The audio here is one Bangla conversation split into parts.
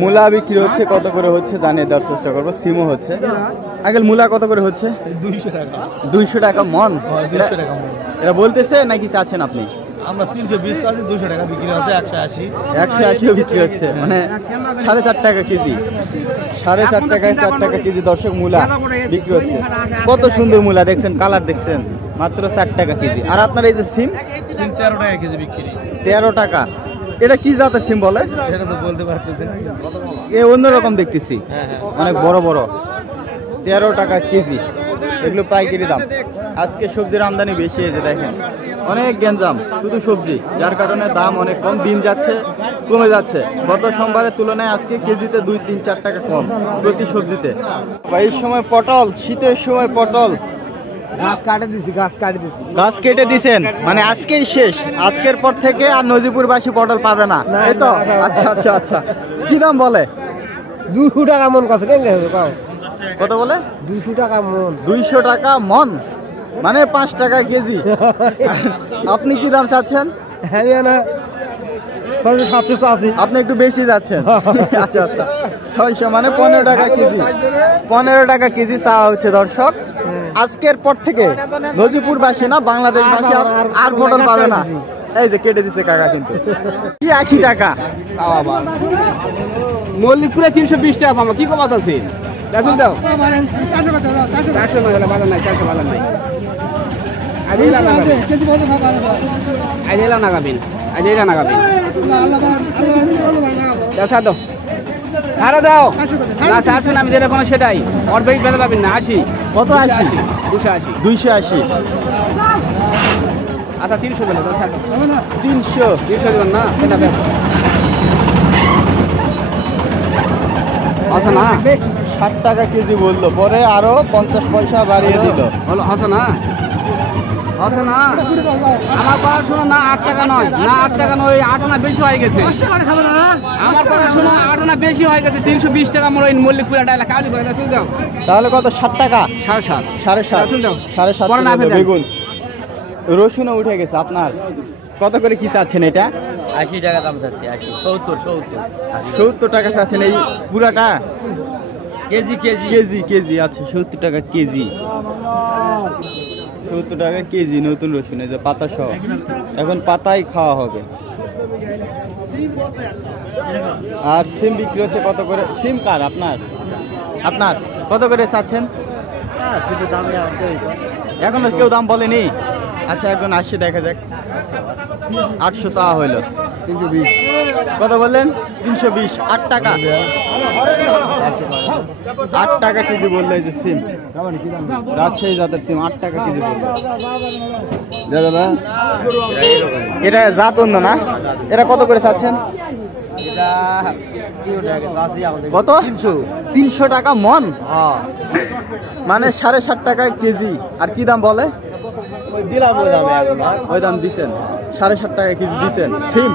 মূলা বিক্রি হচ্ছে কত করে হচ্ছে জানিয়ে দেওয়ার চেষ্টা করবো। সিমও হচ্ছে। আগে মূলা কত করে হচ্ছে? 200 টাকা। 200 টাকা মন? 200 টাকা মন। এটা বলতেছে নাকি চাচ্ছেন আপনি? আমরা 320 আছে, 200 টাকা বিক্রি হচ্ছে। 180 180 বিক্রি হচ্ছে, মানে 4.5 টাকা কেজি। 4.5 টাকায় 4 টাকা কেজি দর্শক মূলা বিক্রি হচ্ছে। কত সুন্দর মূলা দেখছেন, কালার দেখছেন, মাত্র 4 টাকা কেজি। আর আপনার এই যে সিম 13 টাকা কেজি বিক্রি। 13 টাকা। এটা কি জাতের সিম বলে? এটা তো বলতে পারতেছি না। এ অন্যরকম দেখতেছি, অনেক বড় বড়। 13 টাকা কেজি, এগুলো পাইকারি দাম। আজকে সবজির আমদানি বেশি হয়েছে, দেখেন অনেক গ্যাঞ্জাম, শুধু সবজি, যার কারণে দাম অনেক কম। দিন যাচ্ছে কমে যাচ্ছে। গত সোমবারের তুলনায় আজকে কেজিতে 2-3-4 টাকা কম প্রতি সবজিতে। এই সময় পটল, শীতের সময় পটল গাছ কাটে দিছি, গাছ কেটে দিছেন, মানে আজকেই শেষ। আজকের পর থেকে আর নজিপুরবাসী পটল পাবে না, এই তো? আচ্ছা আচ্ছা আচ্ছা। কি দাম বলে? 200 টাকা মন কাছে কেন হবে কাও? কত বলে? 200 টাকা মন। 200 টাকা মন, মানে 5 টাকা কেজি। আপনি কি দাম চাচ্ছেন? হ্যাঁ না 780। আপনি একটু বেশি যাচ্ছেন। আচ্ছা আচ্ছা, 600 মানে 15 টাকা কেজি। 15 টাকা কেজি চাওয়া হচ্ছে দর্শক। আজকের পর থেকে নজিপুরবাসী না, বাংলাদেশবাসী আর পটল পাবে না। এই যে কেটে দিছে কাকা কিন্তু। কি 80 টাকা? মল্লিকপুরে 320 টাকা পাবো। কি কমাত আছে? দেখুন দাও 400 টাকা বাজার নাই, 400 বাজার নাই। আইলা নাগাবিন দাও, দাও সারা দাও না, 400 আমি যেটা কোনো সেটাই। ওর বেশি বেঁধে পাবেন না। 80 কত? 80 280 280। আচ্ছা 300 বেলা 300 দেবেন না? এটা বেশ আচ্ছা না, 60 টাকা কেজি বললো, পরে আরো 50 পয়সা বাড়িয়ে দিল। হলো হাসা না, হাসা না। আমার কথা শোনো না, 8 টাকা নয় না, 8 টাকা নয়, 8 আনা বেশি হয়ে গেছে। আমার কথা শোনো, 8 আনা বেশি হয়ে গেছে। 320 টাকা মোর মল্লিকপুর ডাইলা কালি করে তুই দাও। তাহলে কত? 7 টাকা? 7.5 7.5 বেগুন। রসুনও উঠে গেছে আপনার। কত করে কি চাচ্ছেন এটা? 80 টাকা দাম চাচ্ছি। 80 70 টাকা চাচ্ছেন এই পুরাটা? কেজি কেজি কেজি কেজি আচ্ছা, 70 টাকা কেজি। 70 টাকা কেজি নতুন রসুন, এই যে পাতা সহ। এখন পাতাই খাওয়া হবে। আর সিম বিক্রি হচ্ছে কত করে? সিম কার? আপনার? আপনার কত করে চাচ্ছেন? এখনো কেউ দাম বলেনি। আচ্ছা এখন 80 দেখা যাক। 800 চাওয়া হইলো। 320 কত বললেন? 320। 8 টাকা, 8 টাকা কেজি বললো এই যে সিম, রাজশাহী জাতের সিম 8 টাকা কেজি বললো। এটা জাত অন্য না? এটা কত করে চাচ্ছেন? কত? 300 টাকা মন, মানে 7.5 টাকায় কেজি। আর কি দাম বলে? ওই দাম দিচ্ছেন, 7.5 টাকা কেজি দিচ্ছেন সিম।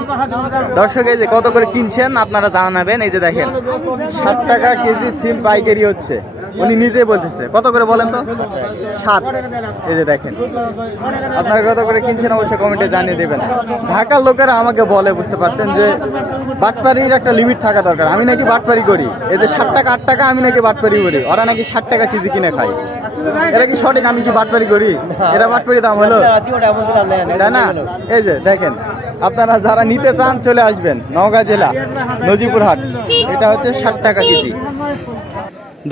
দর্শক এই যে কত করে কিনছেন আপনারা জানাবেন। এই যে দেখেন 7 টাকা কেজি সিম পাইকারি হচ্ছে, উনি নিজেই বলতেছে। কত করে বলেন তো? 7। এই যে দেখেন, আপনারা কত করে কিনছেন অবশ্যই কমেন্টে জানিয়ে দেবেন। ঢাকার লোকেরা আমাকে বলে, বুঝতে পারছেন, যে বাটপারির একটা লিমিট থাকা দরকার। আমি নাকি বাটপারি করি, এই যে 7 টাকা 8 টাকা আমি নাকি বাটপারি করি, ওরা নাকি 60 টাকা কেজি কিনে খায়। এটা কি সঠিক? আমি কি বাটপারি করি? এটা বাটপারি দাম হলো, তাই না? এই যে দেখেন, আপনারা যারা নিতে চান চলে আসবেন, নওগাঁ জেলা নজিপুর হাট। এটা হচ্ছে 60 টাকা কেজি।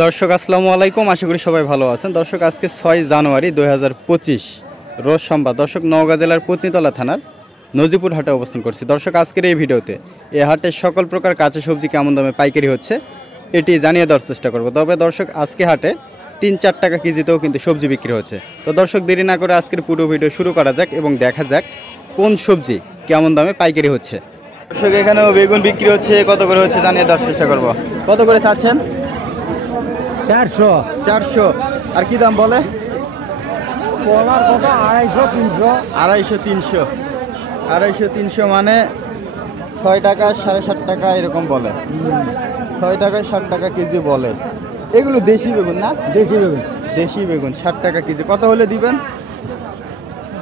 দর্শক আসসালামু আলাইকুম, আশা করি সবাই ভালো আছেন। দর্শক আজকে 6 জানুয়ারি 2025 রোজ সোমবার। দর্শক নওগাঁ জেলার পত্নীতলা থানার নজিপুর হাটে অবস্থান করছি। দর্শক আজকের এই ভিডিওতে এই হাটে সকল প্রকার কাঁচা সবজি কেমন দামে পাইকারি হচ্ছে এটি জানিয়ে দেওয়ার চেষ্টা করব। তবে দর্শক আজকে হাটে 3-4 টাকা কেজিতেও কিন্তু সবজি বিক্রি হচ্ছে। তো দর্শক দেরি না করে আজকের পুরো ভিডিও শুরু করা যাক এবং দেখা যাক কোন সবজি কেমন দামে পাইকারি হচ্ছে। দর্শক এখানেও বেগুন বিক্রি হচ্ছে, কত করে হচ্ছে জানিয়ে দেওয়ার চেষ্টা করব। কত করে চাচ্ছেন? 400। আর কি দাম বলে? 250, 300 মানে 6 টাকা 7.5 টাকা এরকম বলে। 6 টাকা 60 টাকা কেজি বলে। এগুলো দেশি বেগুন না? দেশি বেগুন 60 টাকা কেজি। কত হলে দিবেন?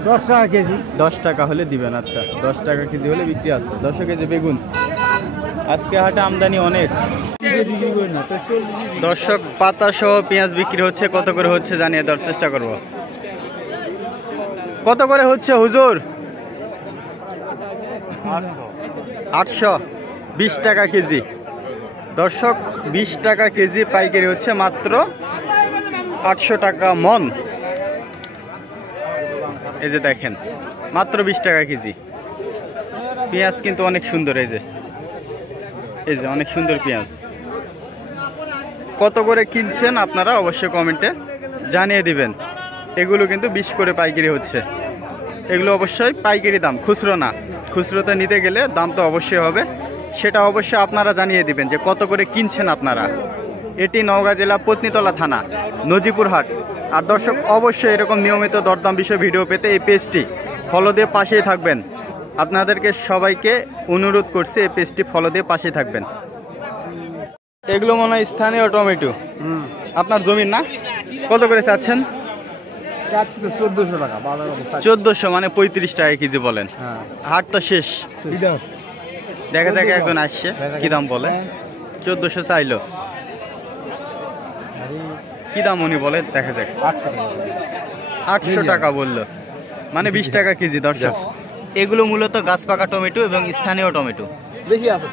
10 টাকা কেজি। 10 টাকা হলে দিবেন। আচ্ছা 10 টাকা কেজি হলে বিক্রি আছে। 10 কেজি বেগুন আজকে হাটে আমদানি অনেক। দর্শক পাতা সহ পেঁয়াজ বিক্রি হচ্ছে, কত করে হচ্ছে জানিয়ে দেওয়ার চেষ্টা করব। কত করে হচ্ছে হুজুর? 820 টাকা কেজি। দর্শক 20 টাকা কেজি পাইকারি হচ্ছে, মাত্র 800 টাকা মন। এই যে দেখেন, মাত্র 20 টাকা কেজি। পেঁয়াজ কিন্তু অনেক সুন্দর, এই যে অনেক সুন্দর পেঁয়াজ। কত করে কিনছেন আপনারা অবশ্যই কমেন্টে জানিয়ে দিবেন। এগুলো কিন্তু 20 করে পাইকারি হচ্ছে। এগুলো অবশ্যই পাইকারি দাম, খুচরো না। খুচরোতে নিতে গেলে দাম তো অবশ্যই হবে, সেটা অবশ্যই আপনারা জানিয়ে দিবেন যে কত করে কিনছেন আপনারা। এটি নওগাঁ জেলা পত্নীতলা থানা, নজিপুর হাট। আর দর্শক অবশ্যই এরকম নিয়মিত দরদাম বিষয় ভিডিও পেতে এই পেজটি ফলো দিয়ে পাশেই থাকবেন। আপনাদেরকে সবাইকে অনুরোধ করছি এই পেজটি ফলো দিয়ে পাশে থাকবেন। এগুলো মনে হয় স্থানীয় টমেটো। আপনার জমির না? কত করে চাচ্ছেন? 1400 টাকা। 1400 মানে 35 টাকা কেজি বলেন। হাট তো শেষ, দেখা যাক একজন আসছে কি দাম বলে। 1400 চাইলো, কি দাম উনি বলে দেখা যাক। 800 টাকা বললো, মানে 20 টাকা কেজি। দর্শক এগুলো মূলত গাছ পাকা টমেটো এবং স্থানীয় টমেটো। বেশি আছে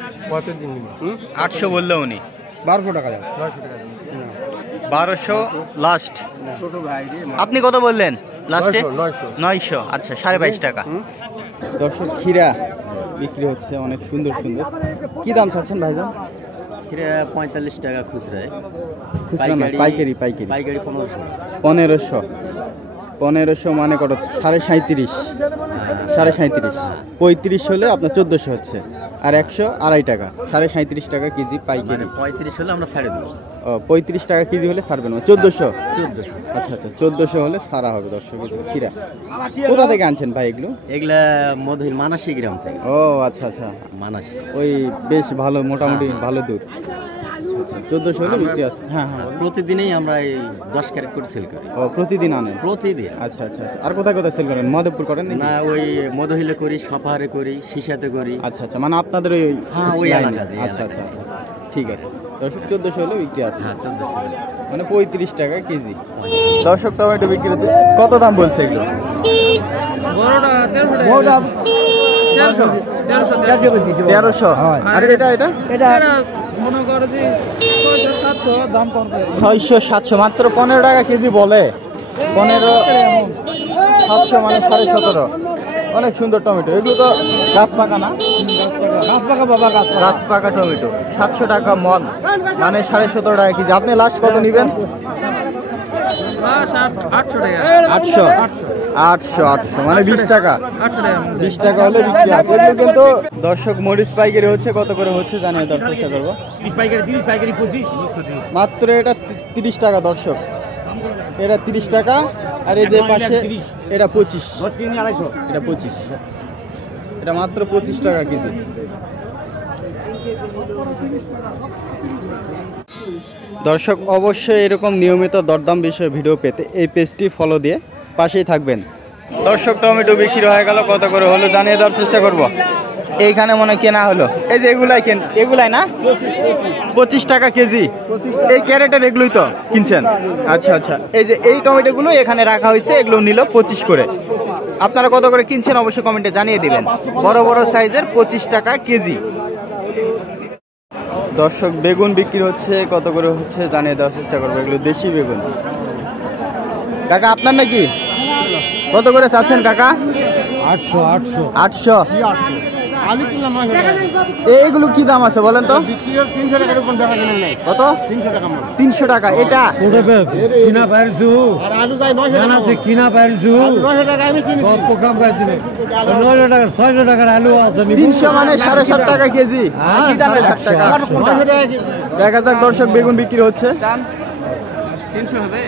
800 বললো উনি। 1200 টাকা। 1200 লাস্ট। আপনি কত বললেন লাস্টে? 900। আচ্ছা, 22.5 টাকা। দর্শক ক্ষীরা বিক্রি হচ্ছে, অনেক সুন্দর সুন্দর। কি দাম চাচ্ছেন ভাইজান? ক্ষীরা 45 টাকা খুচরায়, খুচরা না, পাইকারি? পাইকারি পাইকারি 1500। 1500 মানে কত? 37.5। 37.5। 35 হলে আপনার 1400 হচ্ছে, আর 100 2.5 টাকা। 37.5 টাকা কেজি পাইকারি। 35 হলে আমরা ছাড়ে দেবো। 35 টাকা কেজি হলে ছাড়বেন, 1400। 1400। আচ্ছা, 1400 হলে ছাড়া হবে। দর্শক ক্ষীরা কোথা থেকে আনছেন ভাই এগুলো? এগুলা মধুর মানাসি গ্রাম থেকে। ও আচ্ছা, মানাসি ওই বেশ ভালো, মোটামুটি ভালো দূর। 1400 হলে বিক্রি আছে। হ্যাঁ, প্রতিদিনই আমরা এই 10 ক্যারেট করে সেল করি। ও প্রতিদিন আনেন? প্রতিদিন। আচ্ছা। আর কোথায় কোথায় সেল করেন? মাধবপুর করেন নাকি? না, ওই মধুহিলে করি, সাপাহারে করি, সিসাতে করি। আচ্ছা, মানে আপনাদের ওই ওই লাইনে। এলাকাতে। আচ্ছা, ঠিক আছে। দর্শক 1400 হলে বিক্রি আছে, 1400 মানে 35 টাকা কেজি। দর্শক টমেটো বিক্রি হচ্ছে, কত দাম বলছে এগুলো? 1300। আর এটা মনে করো যে 600-700 দাম কম। 600-700, মাত্র 15 টাকা কেজি বলে। 15-700 মানে 17.5। অনেক সুন্দর টমেটো। এগুলো তো গাছ পাকা না? গাছ পাকা টমেটো। 700 টাকা মন, মানে 17.5 টাকা কেজি। আপনি লাস্ট কত নেবেন? 800 মানে 20 টাকা। 20 টাকা হলে বিক্রি হবে। এগুলো কিন্তু দর্শক মরিচ পাইকারি হচ্ছে, কত করে হচ্ছে জানিয়ে দেওয়ার চেষ্টা করবো। মাত্র এটা 30 টাকা। দর্শক এটা 30 টাকা। আর এই যে পাশে এটা 25। এটা 25, এটা মাত্র 25 টাকা কেজি। দর্শক অবশ্যই এরকম নিয়মিত দরদাম বিষয়ে ভিডিও পেতে এই পেজটি ফলো দিয়ে পাশেই থাকবেন। দর্শক টমেটো বিক্রি হয়ে গেল, কত করে হলো জানিয়ে দেওয়ার চেষ্টা করব। এইখানে মনে কেনা হলো, এই যে এগুলাই না? 25 টাকা কেজি। এই ক্যারেটের এগুলোই তো কিনছেন? আচ্ছা। এই টমেটোগুলো এখানে রাখা হয়েছে, এগুলো নিল 25 করে। আপনারা কত করে কিনছেন অবশ্যই কমেন্টে জানিয়ে দিবেন। বড় বড় সাইজের 25 টাকা কেজি। দর্শক বেগুন বিক্রি হচ্ছে, কত করে হচ্ছে জানিয়ে দেওয়ার চেষ্টা করবো। এগুলো দেশি বেগুন। কাকা আপনার নাকি? কত করে চাচ্ছেন কাকা? 800। আমি কিনলাম 900 টাকা। এইগুলো কি দাম আছে বলেন তো? বিক্রি 300 টাকার উপর দেখা কেনেন নাই। কত? 300 টাকা মন। 300 টাকা। এটা কিনা পারছু। আর আলু যাই 900 টাকা। কিনা পারছু। 900 টাকা আমি কিনেছি। কম পাইছিলেন। 900 টাকা 600 টাকার আলু আছে। 300 মানে 7.5 টাকা কেজি। কি দামে 60 টাকা? 900 টাকা। দেখা যাক দর্শক বেগুন বিক্রি হচ্ছে। 300 হবে।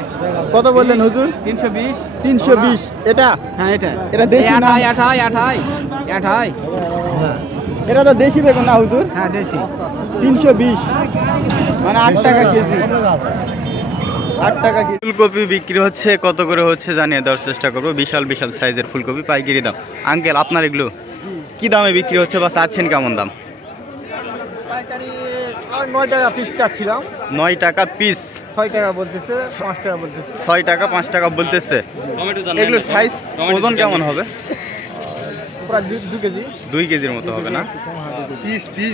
কত বললেন হুজুর? 320। 320। এটা? হ্যাঁ, এটা দেশি না? 28। এটা তো দেশি বেগুন না হুজুর? হ্যাঁ, দেশি। 320 মানে 8 টাকা কেজি। 8 টাকা কেজি। ফুলকপি বিক্রি হচ্ছে, কত করে হচ্ছে জানিয়ে দেওয়ার চেষ্টা করবো। বিশাল সাইজের ফুলকপি পাইকারি দাম। আঙ্কেল আপনার এগুলো কি দামে বিক্রি হচ্ছে বা চাচ্ছেন কেমন দাম? পাইকারি 9 টাকা পিস চাচ্ছিলাম। 9 টাকা পিস, 6 টাকা বলতেছে, 5 টাকা বলতেছে। 6 টাকা 5 টাকা বলতেছে। এগুলোর সাইজ ওজন কেমন হবে? প্রায় 2 কেজি। 2 কেজির মতো হবে না?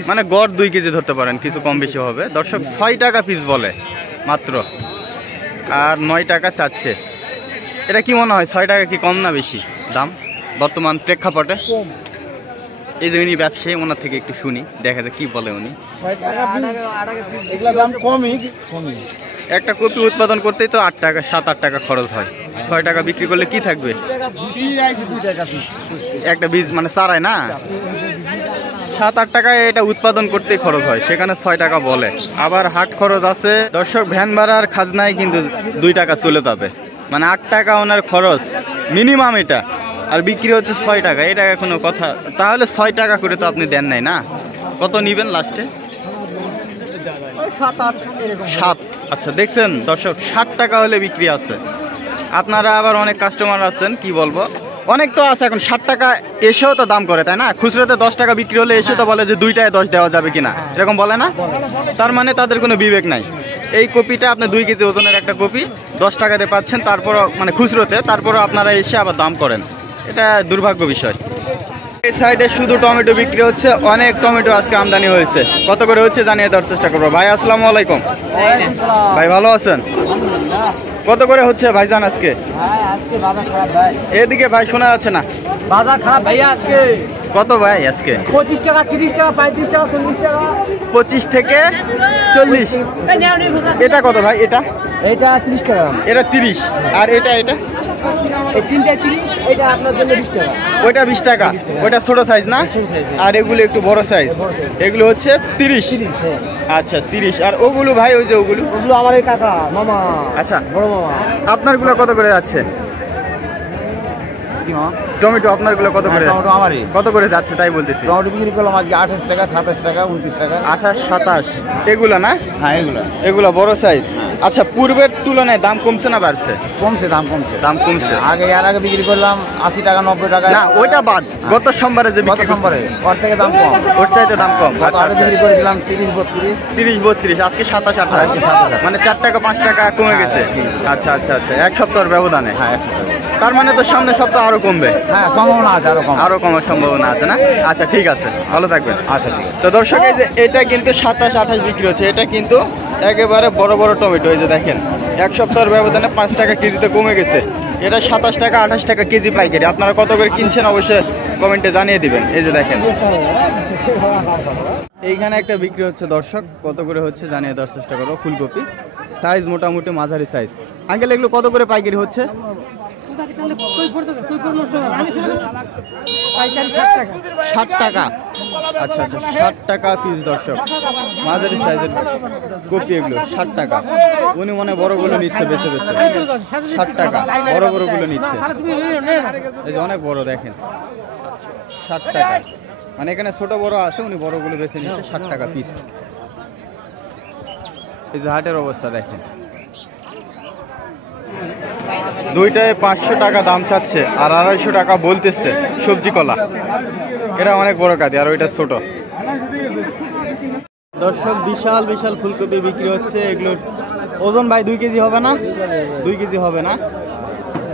মানে গড় 2 কেজি ধরতে পারেন, কিছু কম বেশি হবে। দর্শক 6 টাকা পিস বলে মাত্র, আর 9 টাকা চাচ্ছে। এটা কি মনে হয় 6 টাকা কি কম না বেশি দাম বর্তমান প্রেক্ষাপটে? কম। এই যে উনি ব্যবসায়ী, ওনার থেকে একটু শুনি, দেখা যায় কি বলে উনি। 6 টাকা পিস, এগুলা দাম কমই। একটা কপি উৎপাদন করতেই তো 8 টাকা 7-8 টাকা খরচ হয়। 6 টাকা বিক্রি করলে কি থাকবে? 2 টাকা পিস। একটা বীজ মানে চারায় না, 7-8 টাকায় এটা উৎপাদন করতেই খরচ হয়, সেখানে 6 টাকা বলে। আবার হাট খরচ আছে দর্শক, ভ্যান ভাড়ার খাজনায় কিন্তু 2 টাকা চলে যাবে, মানে 8 টাকা ওনার খরচ মিনিমাম এটা, আর বিক্রি হচ্ছে 6 টাকা। এটা কোনো কথা? তাহলে 6 টাকা করে তো আপনি দেন নাই না? কত নিবেন লাস্টে? 7-8 এরকম। 7। আচ্ছা দেখছেন দর্শক, 60 টাকা হলে বিক্রি আছে। আপনারা আবার অনেক কাস্টমার আছেন, কি বলবো, অনেক তো আছে এখন 60 টাকা এসেও তো দাম করে, তাই না? খুচরাতে 10 টাকা বিক্রি হলে এসে তো বলে যে 2টায় 10 দেওয়া যাবে কিনা, এরকম বলে না? তার মানে তাদের কোনো বিবেক নাই। এই কপিটা আপনি 2 কেজি ওজনের একটা কপি 10 টাকাতে পাচ্ছেন, তারপরও মানে খুচরোতে, তারপরও আপনারা এসে আবার দাম করেন, এটা দুর্ভাগ্য বিষয়। এই সাইডে শুধু টমেটো বিক্রি হচ্ছে, অনেক টমেটো আজকে আমদানি হয়েছে। কত করে হচ্ছে জানিয়ে দেওয়ার চেষ্টা করবো। ভাই আসসালামু আলাইকুম। ভাই ভালো আছেন? কত করে হচ্ছে ভাইজান আজকে? আজকে বাজার খারাপ ভাই। এদিকে ভাই শোনা যাচ্ছে না। বাজার খারাপ ভাইয়া আজকে। কত ভাই আজকে? 25 টাকা, 30 টাকা, 35 টাকা, 40 টাকা। 25 থেকে 40। এটা কত ভাই? এটা এটা 30 টাকা। এটা 30, আর এটা এই তিনটা 30, এটা আপনার জন্য 20 টাকা। ওইটা 20 টাকা। ওইটা ছোট সাইজ না? ছোট size, হ্যাঁ। আর এগুলো একটু বড় সাইজ, এগুলো হচ্ছে 30। আচ্ছা 30। আর ওগুলো ভাই, ওই যে ওগুলো আমার এই কাকা মামা। আচ্ছা, বড় মামা। আপনার গুলো কত করে যাচ্ছে? টমেটো আপনার গুলো কত করে? টমেটো আমারই। কত করে যাচ্ছে তাই বলতেছি। টমেটো বিক্রি করলাম আজকে 28 টাকা, 27 টাকা, 29 টাকা। 28, 27 এগুলা না? হ্যাঁ এগুলা। এগুলা বড় সাইজ। আচ্ছা, পূর্বের তুলনায় দাম কমছে না বাড়ছে? কমছে, দাম কমছে। দাম কমছে। আগে এর আগে বিক্রি করলাম 80 টাকা, 90 টাকা। না ওইটা বাদ, গত সোমবারে যে গত বিক্রি সোমবারে ওর থেকে দাম কম। ওর চাইতে দাম কম। গত আগে বিক্রি করেছিলাম 30, 32। 30, 32, আজকে 27, 28। আজকে 27। মানে 4 টাকা 5 টাকা কমে গেছে। আচ্ছা আচ্ছা আচ্ছা, এক সপ্তাহের ব্যবধানে। হ্যাঁ তার মানে তো সামনে সপ্তাহ আরো কমবে। হ্যাঁ, সম্ভাবনা আছে আরো কম। আরো কমার সম্ভাবনা আছে না? আচ্ছা ঠিক আছে, ভালো থাকবেন। আচ্ছা ঠিক আছে। তো দর্শক, এই যে এটা কিন্তু 27, 28 বিক্রি হচ্ছে, এটা কিন্তু একেবারে বড় বড় টমেটো। এই যে দেখেন, এক সপ্তাহের ব্যবধানে 5 টাকা কেজিতে কমে গেছে। এটা 27 টাকা 28 টাকা কেজি পাইকারি। আপনারা কত করে কিনছেন অবশ্যই কমেন্টে জানিয়ে দিবেন। এই যে দেখেন, এইখানে একটা বিক্রি হচ্ছে দর্শক, কত করে হচ্ছে জানিয়ে দেওয়ার চেষ্টা করবো। ফুলকপি সাইজ মোটামুটি মাঝারি সাইজ। আঙ্কেল এগুলো কত করে পাইকারি হচ্ছে? 60 টাকা। আচ্ছা আচ্ছা, 60 টাকা পিস দর্শক, মাঝারি সাইজের কপি এগুলো 60 টাকা। উনি মনে বড়গুলো নিচ্ছে বেছে বেছে। 60 টাকা বড় বড়গুলো নিচ্ছে। এই যে অনেক বড় দেখেন, 60 টাকা। মানে এখানে ছোট বড় আছে, উনি বড়গুলো বেছে নিচ্ছে 60 টাকা পিস। এই যে হাটের অবস্থা দেখেন, দুইটায় 500 টাকা দাম চাচ্ছে, আর 250 টাকা বলতেছে সবজি কলা। এটা অনেক বড় কাঁদি, আর ওইটা ছোট। দর্শক, বিশাল বিশাল ফুলকপি বিক্রি হচ্ছে। এগুলোর ওজন ভাই 2 কেজি হবে না? 2 কেজি হবে না।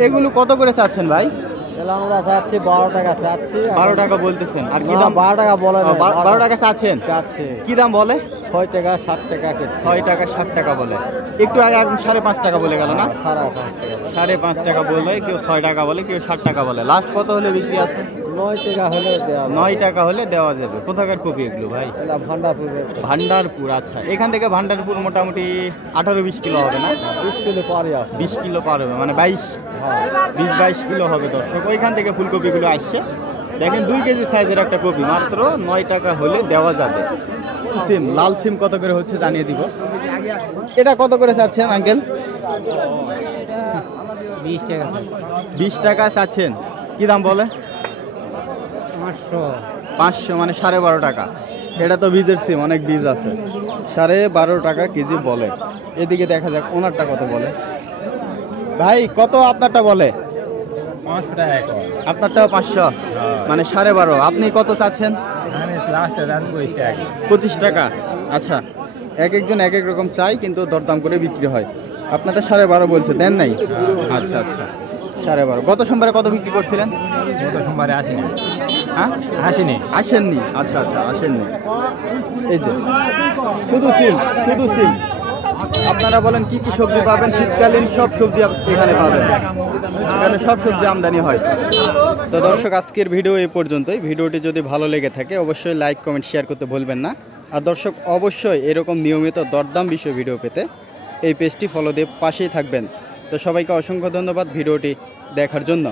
এগুলো কত করে চাচ্ছেন ভাই? আমরা চাচ্ছি 12 টাকা চাচ্ছি। 12 টাকা বলতেছেন। আর কি দাম? 12 টাকা বলে। 12 টাকা চাচ্ছেন? চাচ্ছে। কি দাম বলে? 6 টাকা, 60 টাকা। 6 টাকা 60 টাকা বলে। একটু আগে একদম 5.5 টাকা বলে গেল না? 5.5 টাকা বলে, কেউ 6 টাকা বলে, কেউ 60 টাকা বলে। লাস্ট কত হলে বিক্রি আছে? 9 টাকা হলে দেওয়া। 9 টাকা হলে দেওয়া যাবে। কোথাকার কপি এগুলো ভাই? ভান্ডারপুরে। ভান্ডারপুর। আচ্ছা, এখান থেকে ভান্ডারপুর মোটামুটি 18-20 কিলো হবে না? 20 কিলো পরে আছে। 20 কিলো পার হবে, মানে 20-22 কিলো হবে দর্শক। ওইখান থেকে ফুলকপিগুলো আসছে। দেখেন 2 কেজি সাইজের একটা কপি, মাত্র 9 টাকা হলে দেওয়া যাবে। সিম, লাল সিম কত করে হচ্ছে জানিয়ে দিব। এটা কত করে চাচ্ছেন আঙ্কেল? 20 টাকা। 20 টাকা চাচ্ছেন। কি দাম বলে? 500, মানে 12.5 টাকা। এটা তো বীজের সিম, অনেক বীজ আছে। 12.5 টাকা কেজি বলে। এদিকে দেখা যাক ওনারটা কত বলে। ভাই কত আপনারটা বলে? 500 টাকা। আপনারটাও 500, মানে 12.5। আপনি কত চাচ্ছেন? লাস্ট 25 টাকা। আচ্ছা, এক একজন এক এক রকম চাই, কিন্তু দরদাম করে বিক্রি হয়। আপনারটা 12.5 বলছে, দেন নাই? আচ্ছা আচ্ছা, 12.5। গত সোমবারে কত বিক্রি করছিলেন? গত সোমবারে আসেনি। হ্যাঁ, আসেনি। আসেননি? আচ্ছা আচ্ছা, আসেননি। এই যে শুধু সিম, শুধু সিম। আপনারা বলেন কি কি সবজি পাবেন? শীতকালীন সব সবজি এখানে পাবেন, এখানে সব সবজি আমদানি হয়। তো দর্শক, আজকের ভিডিও এই পর্যন্তই। ভিডিওটি যদি ভালো লেগে থাকে অবশ্যই লাইক, কমেন্ট, শেয়ার করতে ভুলবেন না। আর দর্শক, অবশ্যই এরকম নিয়মিত দরদাম বিষয় ভিডিও পেতে এই পেজটি ফলো দিয়ে পাশেই থাকবেন। তো সবাইকে অসংখ্য ধন্যবাদ ভিডিওটি দেখার জন্য।